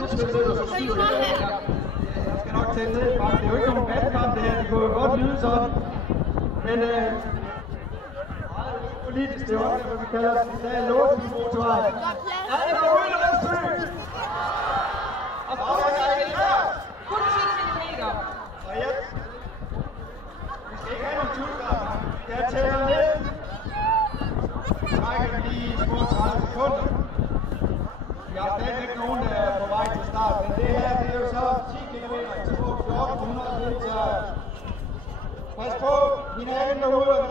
nu skal det så styre det her. Jeg skal nok tælle ned, det er jo ikke nogen vandkamp det her, det kunne jo godt lyde sådan. Men meget politisk, det er også det, vi kalder det, der er låsningsmotorvej. Er det der ude, der er styrt? Og så er det ikke her. Kun 10 centimeter. Og ja, vi skal ikke have nogen tvivlskamp. Jeg tæller ned. Trækker lige små 30 sekunder. Vi har stadigvæk nogen, der er på vej til start, men det her det er jo så 10 km til 1400 meter. Pas på, hinanden derude.